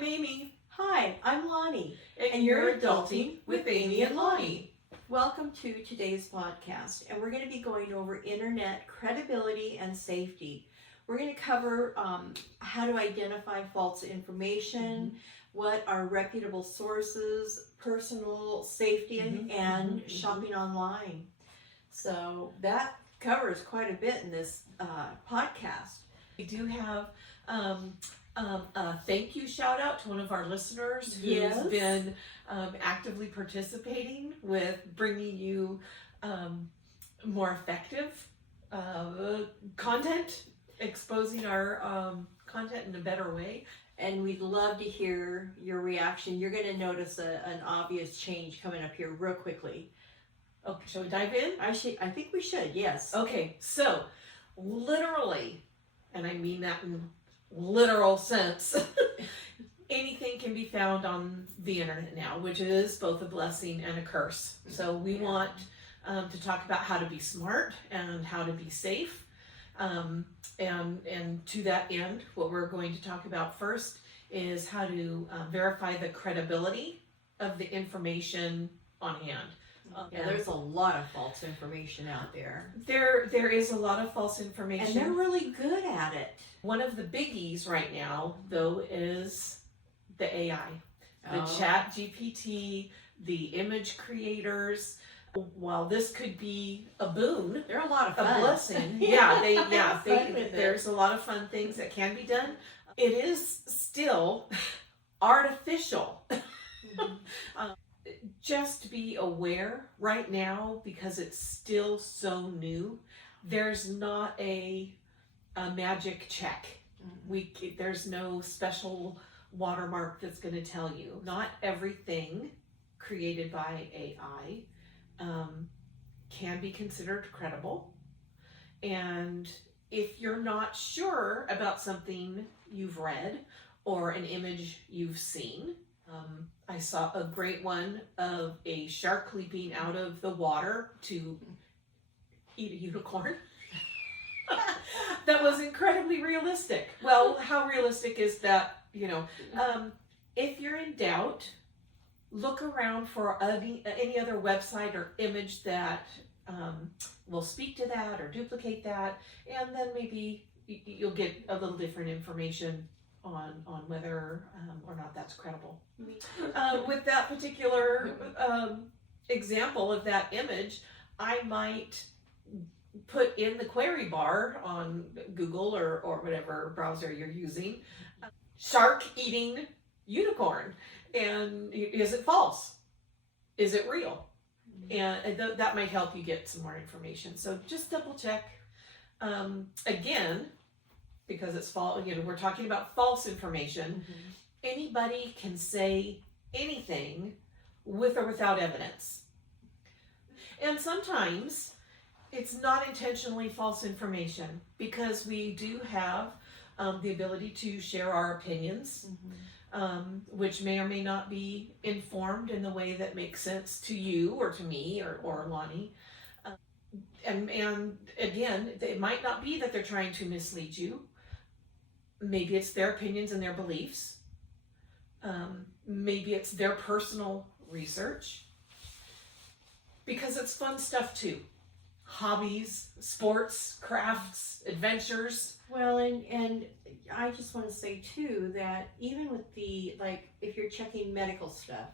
I'm Amy. Hi, I'm Lani. And you're Adulting with Amy and Lani. Welcome to today's podcast, and we're going to be going over internet credibility and safety. We're going to cover how to identify false information, what are reputable sources, personal safety, and shopping online. So that covers quite a bit in this podcast. We do have a thank you shout out to one of our listeners who's been actively participating with bringing you more effective content, exposing our content in a better way. And we'd love to hear your reaction. You're going to notice an obvious change coming up here real quickly. Okay, shall we dive in? I think we should, yes. Okay, so literally, and I mean that in literal sense, anything can be found on the internet now, which is both a blessing and a curse. So we want to talk about how to be smart and how to be safe. And to that end, what we're going to talk about first is how to verify the credibility of the information on hand. Yeah, there's a lot of false information out there. There is a lot of false information. And they're really good at it. One of the biggies right now, though, is the AI. The Chat GPT, the image creators. While this could be a boon, they're a lot of fun. A blessing. There's a lot of fun things that can be done. It is still artificial. Just be aware right now, because it's still so new. There's not a magic check. There's no special watermark that's going to tell you. Not everything created by AI can be considered credible. And if you're not sure about something you've read or an image you've seen, I saw a great one of a shark leaping out of the water to eat a unicorn. That was incredibly realistic. Well, how realistic is that? If you're in doubt, look around for any other website or image that will speak to that or duplicate that, and then maybe you'll get a little different information on whether or not that's credible. With that particular example of that image, I might put in the query bar on Google or whatever browser you're using, shark eating unicorn, and is it false? Is it real? And that might help you get some more information. So just double check. Again, because it's false, we're talking about false information. Anybody can say anything with or without evidence. And sometimes it's not intentionally false information, because we do have the ability to share our opinions, which may or may not be informed in the way that makes sense to you or to me or Lani. And again, it might not be that they're trying to mislead you. Maybe it's their opinions and their beliefs. Maybe it's their personal research. Because it's fun stuff too. Hobbies, sports, crafts, adventures. Well, and I just want to say too that even with if you're checking medical stuff,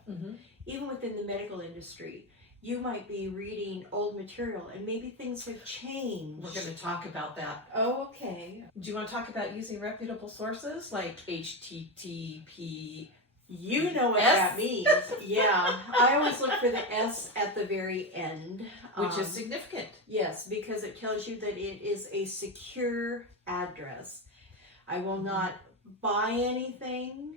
even within the medical industry, you might be reading old material and maybe things have changed. We're going to talk about that. Oh, okay. Do you want to talk about using reputable sources like HTTP? You know what that means. Yeah. I always look for the S at the very end. Which is significant. Yes, because it tells you that it is a secure address. I will not buy anything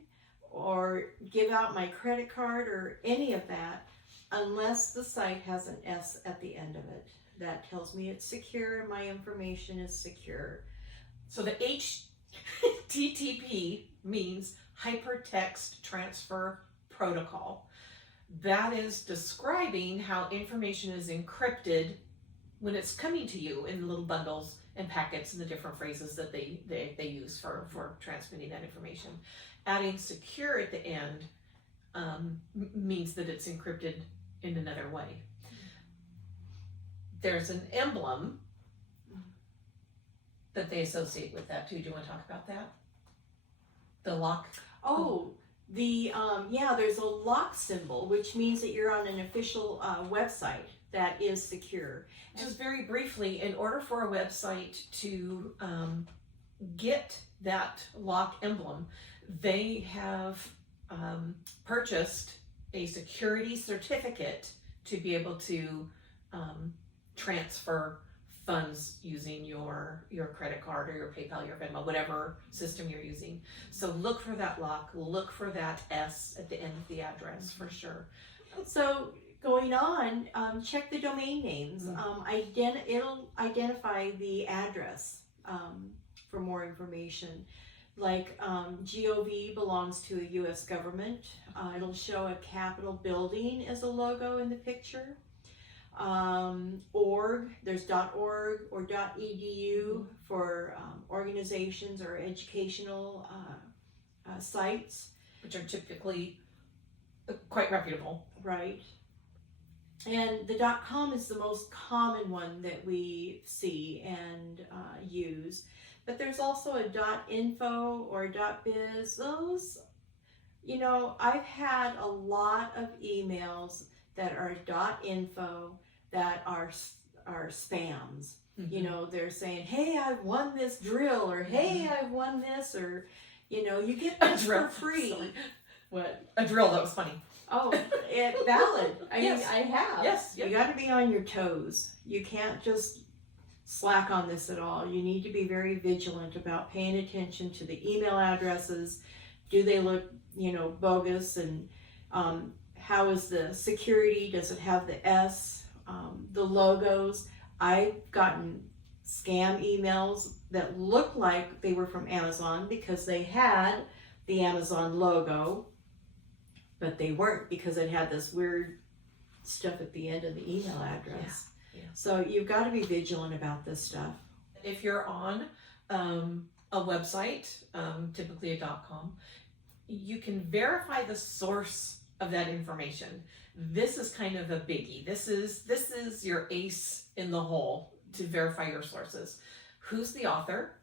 or give out my credit card or any of that unless the site has an S at the end of it. That tells me it's secure and my information is secure. So the HTTP means Hypertext Transfer Protocol. That is describing how information is encrypted when it's coming to you in little bundles and packets and the different phrases that they use for transmitting that information. Adding secure at the end means that it's encrypted in another way. There's an emblem that they associate with that too. Do you want to talk about that? The lock. Oh, there's a lock symbol, which means that you're on an official website that is secure. Just very briefly, in order for a website to get that lock emblem, they have purchased a security certificate to be able to transfer funds using your credit card or your PayPal, your Venmo, whatever system you're using. So look for that lock, look for that S at the end of the address for sure. So going on, check the domain names. It'll identify the address for more information. Like GOV belongs to a U.S. government. It'll show a Capitol building as a logo in the picture. Org, there's .org or .edu for organizations or educational sites. Which are typically quite reputable. Right. And the .com is the most common one that we see and use. But there's also a .info or .biz. Those, I've had a lot of emails that are .info that are spams. Mm-hmm. They're saying, hey, I've won this drill, or hey, I've won this, or, you get this for free. Sorry. What? A drill, that was funny. Oh, valid. Yes. I have. Yes. You got to be on your toes. You can't just slack on this at all. You need to be very vigilant about paying attention to the email addresses. Do they look, bogus? And how is the security? Does it have the S? The logos. I've gotten scam emails that look like they were from Amazon because they had the Amazon logo, but they weren't because it had this weird stuff at the end of the email address. Yeah. So you've got to be vigilant about this stuff. If you're on a website, typically a .com, you can verify the source of that information. This is kind of a biggie. This is your ace in the hole to verify your sources. Who's the author?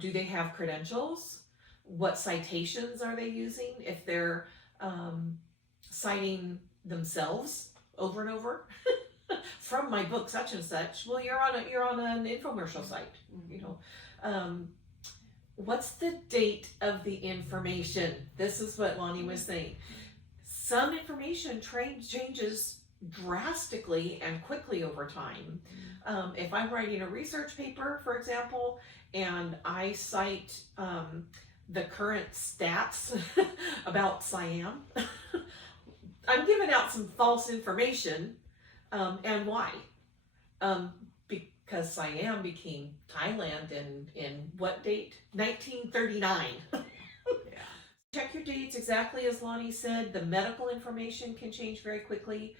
Do they have credentials? What citations are they using? If they're citing themselves over and over from my book such and such, well, you're on an infomercial site. What's the date of the information? This is what Lani was saying. Some information changes drastically and quickly over time. If I'm writing a research paper, for example, and I cite the current stats about Siam, I'm giving out some false information. And why? Because Siam became Thailand in what date? 1939. Check your dates exactly as Lani said. The medical information can change very quickly.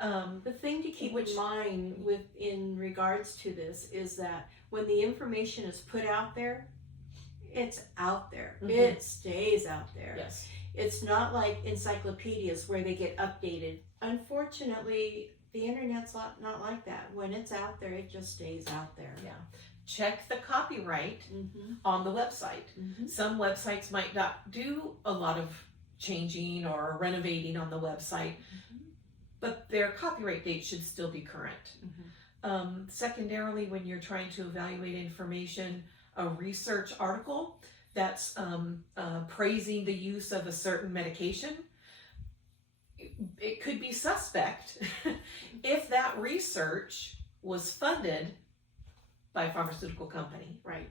The thing to keep in mind in regards to this is that when the information is put out there, it's out there. Mm-hmm. It stays out there. Yes. It's not like encyclopedias where they get updated. Unfortunately, the internet's not like that. When it's out there, it just stays out there. Yeah. Check the copyright on the website. Some websites might not do a lot of changing or renovating on the website, but their copyright date should still be current. Secondarily, when you're trying to evaluate information, a research article that's praising the use of a certain medication, it could be suspect if that research was funded by a pharmaceutical company. Right.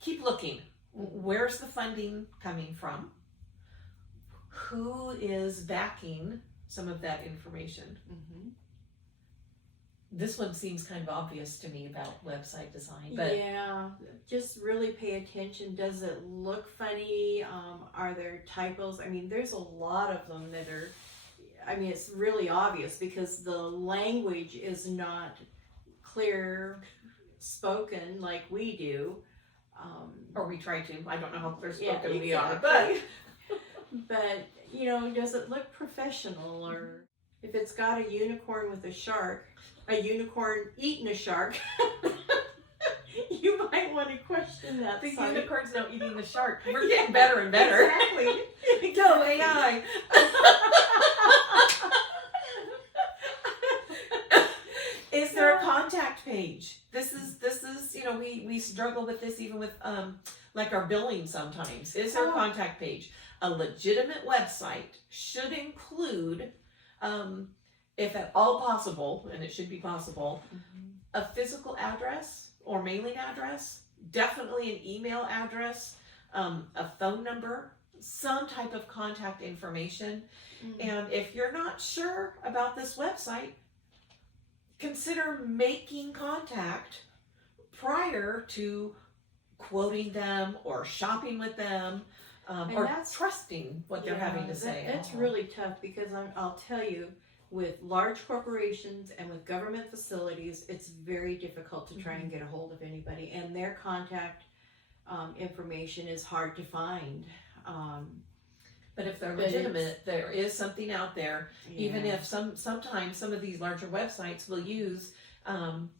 Keep looking. Where's the funding coming from? Who is backing some of that information? This one seems kind of obvious to me about website design, but yeah, just really pay attention. Does it look funny? Are there typos? I mean, there's a lot of them that are I mean, it's really obvious because the language is not clear spoken like we do. Or we try to. I don't know how clear Yeah, spoken we exactly. are, But, you know, does it look professional? Or if it's got a unicorn with a unicorn eating a shark, you might want to question that. the site. unicorn's not eating the shark. We're getting better and better. Exactly. Go AI. Is there a contact page? This is you know, we struggle with this even with like our billing sometimes. Is there a contact page? A legitimate website should include, if at all possible, and it should be possible, a physical address or mailing address, definitely an email address, a phone number, some type of contact information. And if you're not sure about this website, consider making contact prior to quoting them or shopping with them, or that's- trusting what they're having to say. That's really tough because I'll tell you, with large corporations and with government facilities, it's very difficult to try and get a hold of anybody, and their contact information is hard to find. But if they're legitimate, there is something out there. Even if sometimes some of these larger websites will use,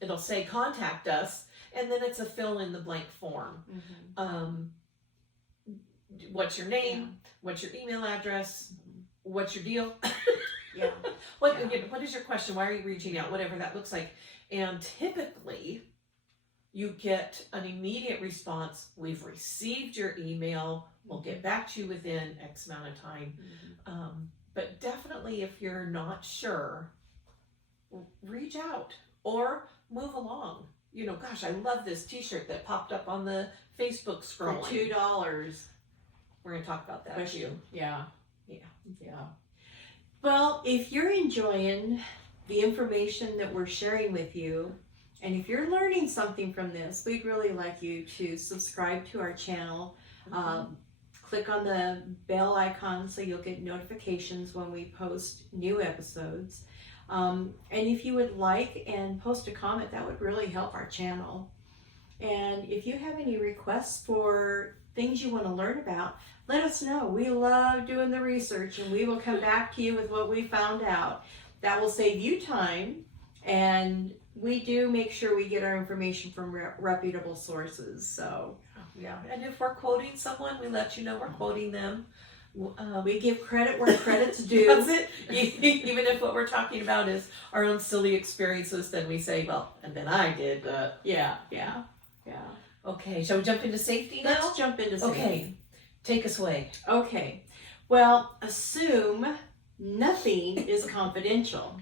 it'll say contact us, and then it's a fill in the blank form. What's your name? What's your email address? What's your deal? What is your question? Why are you reaching out? Whatever that looks like. And typically you get an immediate response. We've received your email. We'll get back to you within X amount of time. But definitely if you're not sure, reach out or move along. You know, gosh, I love this t-shirt that popped up on the Facebook scrolling. For $2. We're going to talk about that too. Yeah. Well, if you're enjoying the information that we're sharing with you, and if you're learning something from this, we'd really like you to subscribe to our channel. Click on the bell icon so you'll get notifications when we post new episodes. And if you would like and post a comment, that would really help our channel. And if you have any requests for things you want to learn about, let us know. We love doing the research, and we will come back to you with what we found out. That will save you time, and we do make sure we get our information from reputable sources. So and if we're quoting someone, we let you know we're quoting them. We give credit where credit's due. That's it. Even if what we're talking about is our own silly experiences, then we say, well, and then I did. Yeah. Okay, shall we jump into safety now? Let's jump into safety. Okay, take us away. Okay, well, assume nothing is confidential.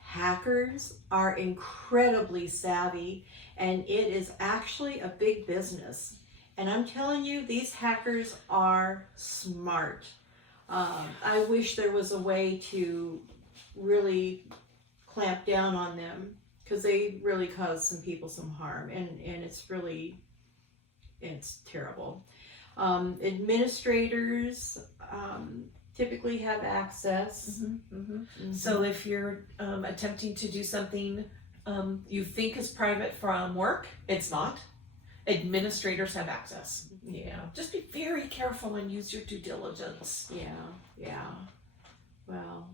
Hackers are incredibly savvy, and it is actually a big business. And I'm telling you, these hackers are smart. I wish there was a way to really clamp down on them, because they really cause some people some harm, and it's terrible. Administrators typically have access. So if you're attempting to do something you think is private from work, it's not. Administrators have access. Just be very careful and use your due diligence. Well,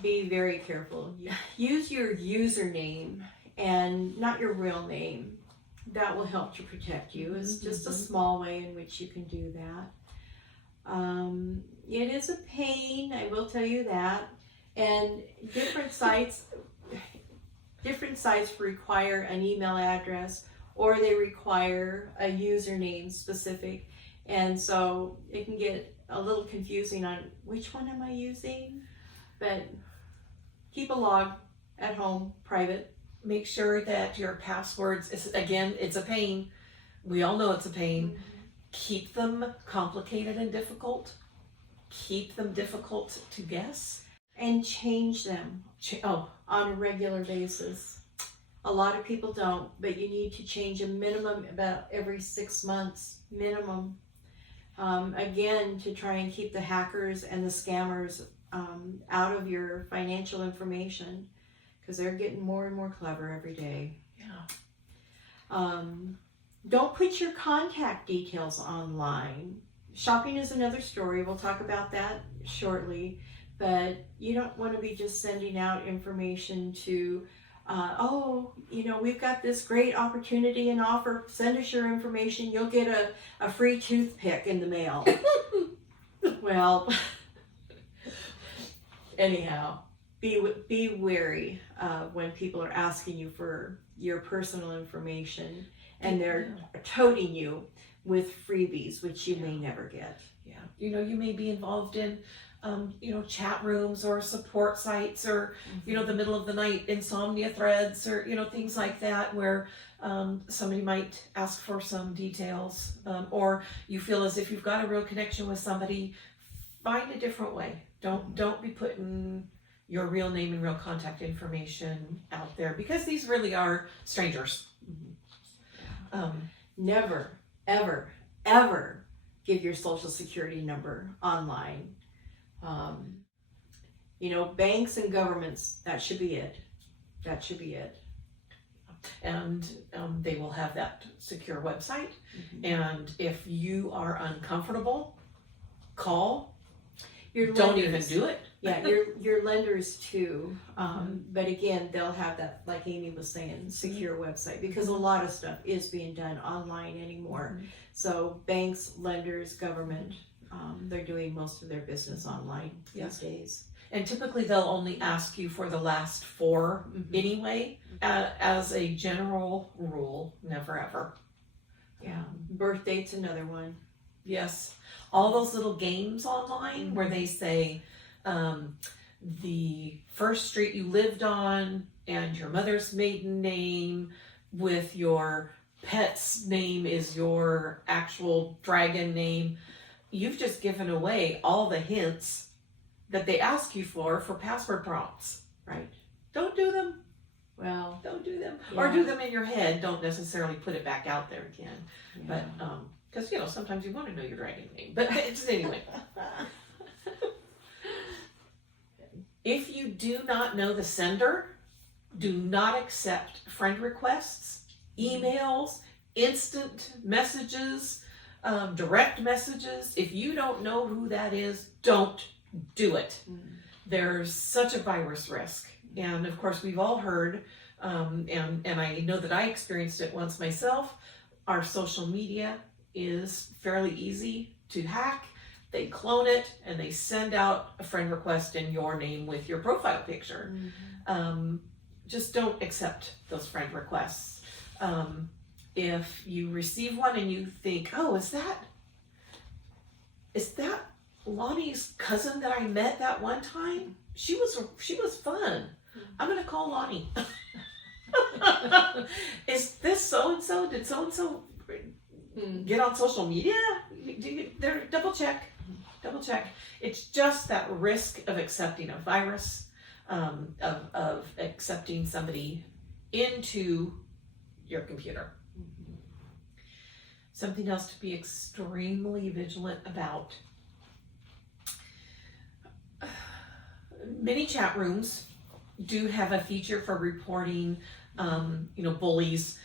be very careful. Use your username and not your real name. That will help to protect you. It's just a small way in which you can do that. It is a pain, I will tell you that. And different sites require an email address, or they require a username specific. And so it can get a little confusing on which one am I using. But keep a log at home, private. Make sure that your passwords, again, it's a pain. We all know it's a pain. Keep them complicated and difficult. Keep them difficult to guess. And change them on a regular basis. A lot of people don't, but you need to change a minimum about every 6 months, minimum. Again, to try and keep the hackers and the scammers out of your financial information, because they're getting more and more clever every day. Yeah. Don't put your contact details online. Shopping is another story. We'll talk about that shortly. But you don't want to be just sending out information to, we've got this great opportunity and offer. Send us your information. You'll get a free toothpick in the mail. Well, anyhow, be wary when people are asking you for your personal information and they're toting you with freebies, which you may never get. Yeah. You may be involved in chat rooms or support sites or, the middle of the night insomnia threads or, things like that where somebody might ask for some details or you feel as if you've got a real connection with somebody. Find a different way. Don't be putting your real name and real contact information out there because these really are strangers. Never, ever, ever give your social security number online. Banks and governments, that should be it. And they will have that secure website. And if you are uncomfortable, call. Don't even do it. Yeah, your lenders too. But again, they'll have that, like Amy was saying, secure website because a lot of stuff is being done online anymore. So banks, lenders, government, they're doing most of their business online these days. And typically they'll only ask you for the last four anyway, as a general rule, never ever. Yeah, birth date's another one. Yes, all those little games online where they say the first street you lived on and your mother's maiden name with your pet's name is your actual dragon name. You've just given away all the hints that they ask you for password prompts. Right. Don't do them. Well, don't do them. Yeah. Or do them in your head. Don't necessarily put it back out there again. Yeah. But, because, sometimes you want to know your dragon name. But it's anyway. If you do not know the sender, do not accept friend requests, emails, instant messages, direct messages. If you don't know who that is, don't do it. There's such a virus risk. And of course, we've all heard, and I know that I experienced it once myself, our social media is fairly easy to hack. They clone it and they send out a friend request in your name with your profile picture. Just don't accept those friend requests. If you receive one and you think, oh, is that Lonnie's cousin that I met that one time? She was fun. I'm gonna call Lonnie. Is this so-and-so? Did so-and-so get on social media? Double check. It's just that risk of accepting a virus, of accepting somebody into your computer. Something else to be extremely vigilant about. Many chat rooms do have a feature for reporting, bullies,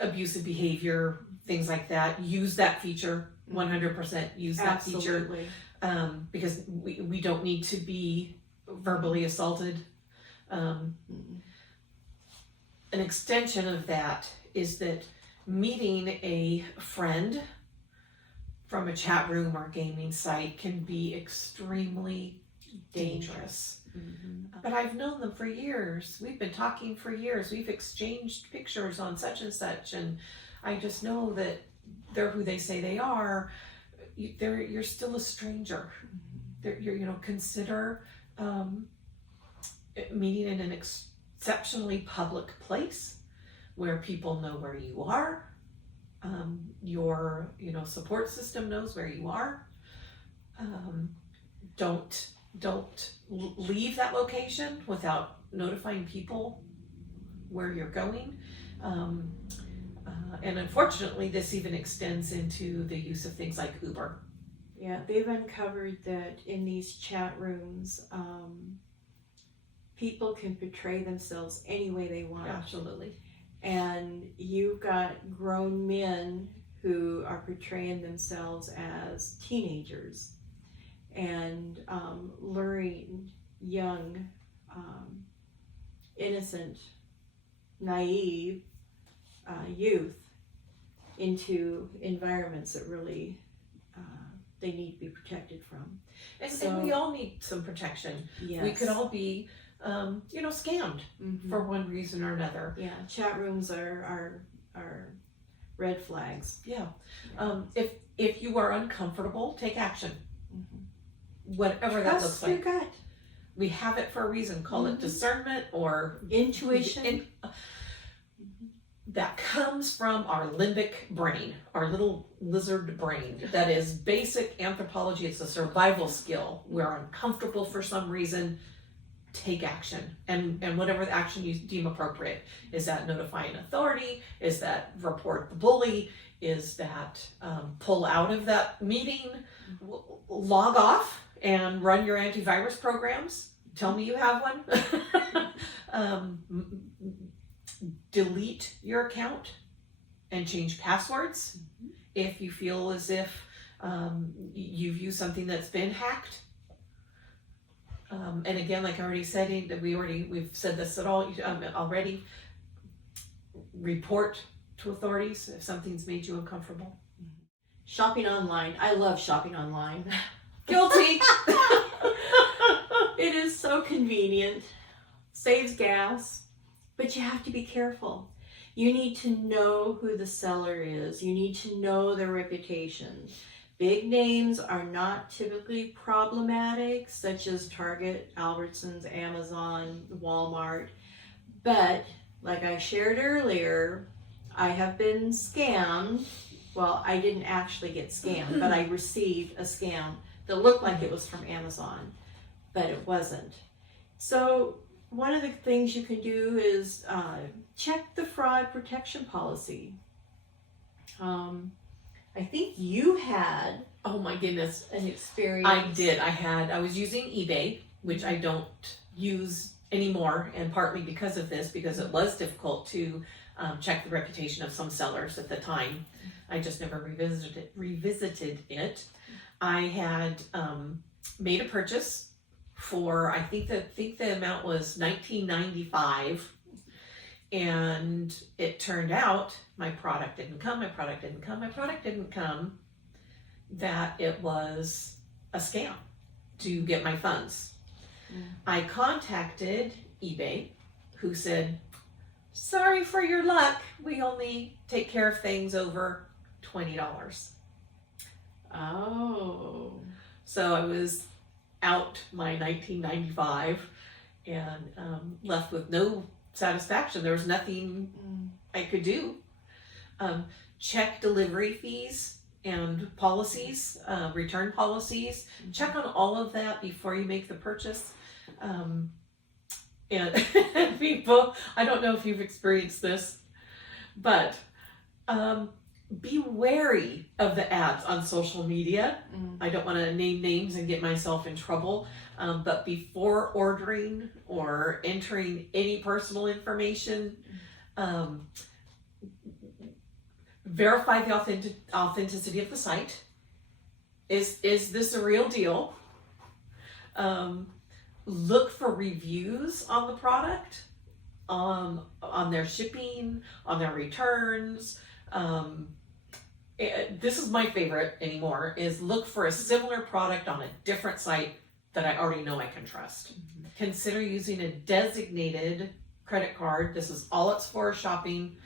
abusive behavior, things like that. Use that feature, 100% use that Absolutely. feature, because we don't need to be verbally assaulted. An extension of that is that meeting a friend from a chat room or gaming site can be extremely dangerous. But I've known them for years. We've been talking for years. We've exchanged pictures on such and such, and I just know that they're who they say they are. You're still a stranger. Consider meeting in an exceptionally public place where people know where you are. Your support system knows where you are. Don't leave that location without notifying people where you're going. And unfortunately, this even extends into the use of things like Uber. Yeah, they've uncovered that in these chat rooms, people can portray themselves any way they want. Absolutely. And you've got grown men who are portraying themselves as teenagers and luring young, innocent, naive youth into environments that really they need to be protected from. And we all need some protection. Yes. We could all be, scammed for one reason or another. Yeah, chat rooms are red flags. Yeah. If you are uncomfortable, take action. Whatever that looks Trust your like. gut. We have it for a reason. Call it discernment or Intuition. That comes from our limbic brain, our little lizard brain. That is basic anthropology. It's a survival skill. We're uncomfortable for some reason. Take action, and whatever the action you deem appropriate. Is that notify an authority? Is that report the bully? Is that pull out of that meeting? Log off and run your antivirus programs. Tell me you have one. Delete your account and change passwords if you feel as if you've used something that's been hacked. And again, like I already said, we've said this already. Report to authorities if something's made you uncomfortable. Shopping online. I love shopping online. Guilty. It is so convenient, saves gas, but you have to be careful. You need to know who the seller is. You need to know their reputation. Big names are not typically problematic, such as Target, Albertsons, Amazon, Walmart. But like I shared earlier, I have been scammed. Well, I didn't actually get scammed, but I received a scam that looked like it was from Amazon, but it wasn't. So one of the things you can do is check the fraud protection policy. I think you had, oh my goodness, an experience. I did. I was using eBay, which I don't use anymore, and partly because of this, because it was difficult to check the reputation of some sellers at the time. I just never revisited it. I had made a purchase for, I think the amount was $19.95, and it turned out my product didn't come, that it was a scam to get my funds. I contacted eBay, who said, sorry for your luck, we only take care of things over $20. Oh. So I was out my $19.95 and left with no satisfaction. There was nothing I could do. Check delivery fees and policies, return policies. Check on all of that before you make the purchase. And people, I don't know if you've experienced this, but be wary of the ads on social media. I don't want to name names and get myself in trouble, but before ordering or entering any personal information, verify the authenticity of the site. Is this a real deal? Look for reviews on the product, on their shipping, on their returns. This is my favorite anymore, is look for a similar product on a different site that I already know I can trust. Consider using a designated credit card. This is all it's for, shopping.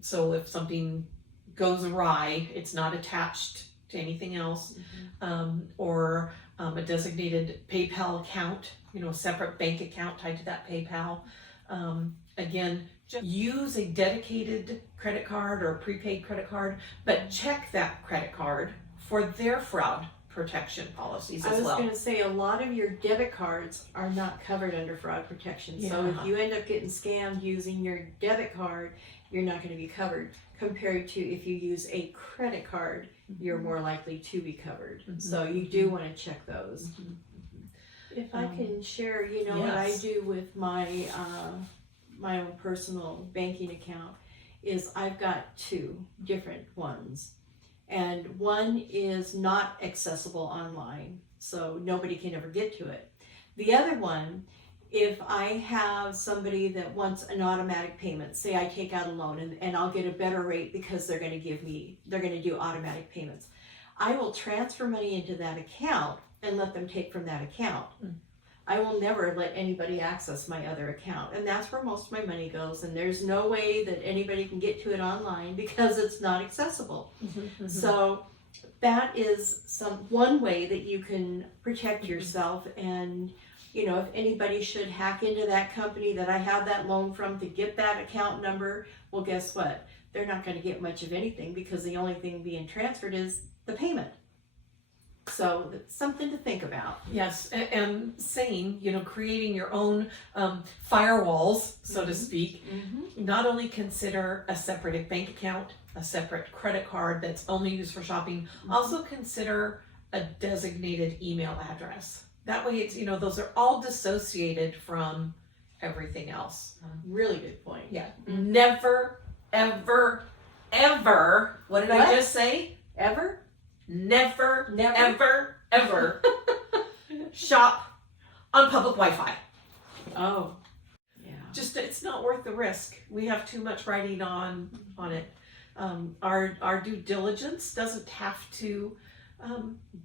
So if something goes awry, it's not attached to anything else. Or a designated PayPal account, a separate bank account tied to that PayPal. Again, just use a dedicated credit card or a prepaid credit card, but check that credit card for their fraud protection policies I as was well. going to say a lot of your debit cards are not covered under fraud protection. So Yeah. if you end up getting scammed using your debit card, you're not going to be covered. Compared to if you use a credit card, you're more likely to be covered. So you do want to check those. If I can share, what I Yes. do with my my own personal banking account is I've got two different ones. And one is not accessible online, so nobody can ever get to it. The other one, if I have somebody that wants an automatic payment, say I take out a loan and I'll get a better rate because they're going to do automatic payments. I will transfer money into that account and let them take from that account. I will never let anybody access my other account, and that's where most of my money goes, and there's no way that anybody can get to it online because it's not accessible. So that is one way that you can protect yourself. And if anybody should hack into that company that I have that loan from to get that account number, well, guess what? They're not going to get much of anything because the only thing being transferred is the payment. So that's something to think about. Yes, and saying, creating your own firewalls, so to speak. Not only consider a separate bank account, a separate credit card that's only used for shopping, also consider a designated email address. That way it's, those are all dissociated from everything else. Really good point. Yeah. Never, ever, ever, what did I just say? Ever? Never, Never? ever, ever shop on public Wi-Fi. Oh, yeah. Just, it's not worth the risk. We have too much writing on it. Our due diligence doesn't have to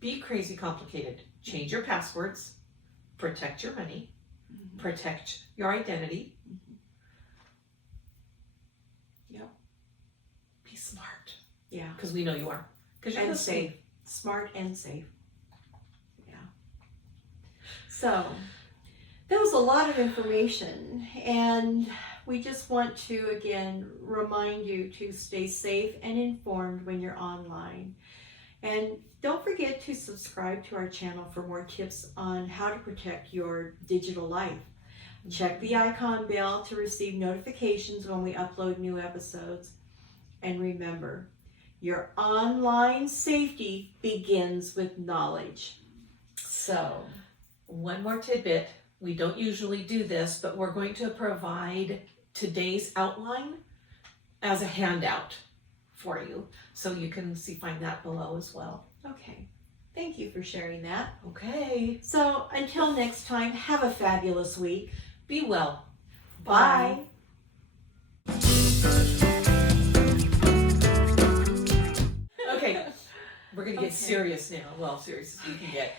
be crazy complicated. Change your passwords, protect your money, protect your identity. Yep. Be smart. Yeah. Because we know you are. Because you're And listening. safe. Smart and safe. Yeah. So that was a lot of information, and we just want to again remind you to stay safe and informed when you're online. And don't forget to subscribe to our channel for more tips on how to protect your digital life. Check the icon bell to receive notifications when we upload new episodes. And remember, your online safety begins with knowledge. So, one more tidbit. We don't usually do this, but we're going to provide today's outline as a handout for you. So you can find that below as well. okay. Thank you for sharing that. Okay. So, until next time, have a fabulous week. Be well. Bye. Okay. We're going to get Okay. serious now. Well, serious as we can get.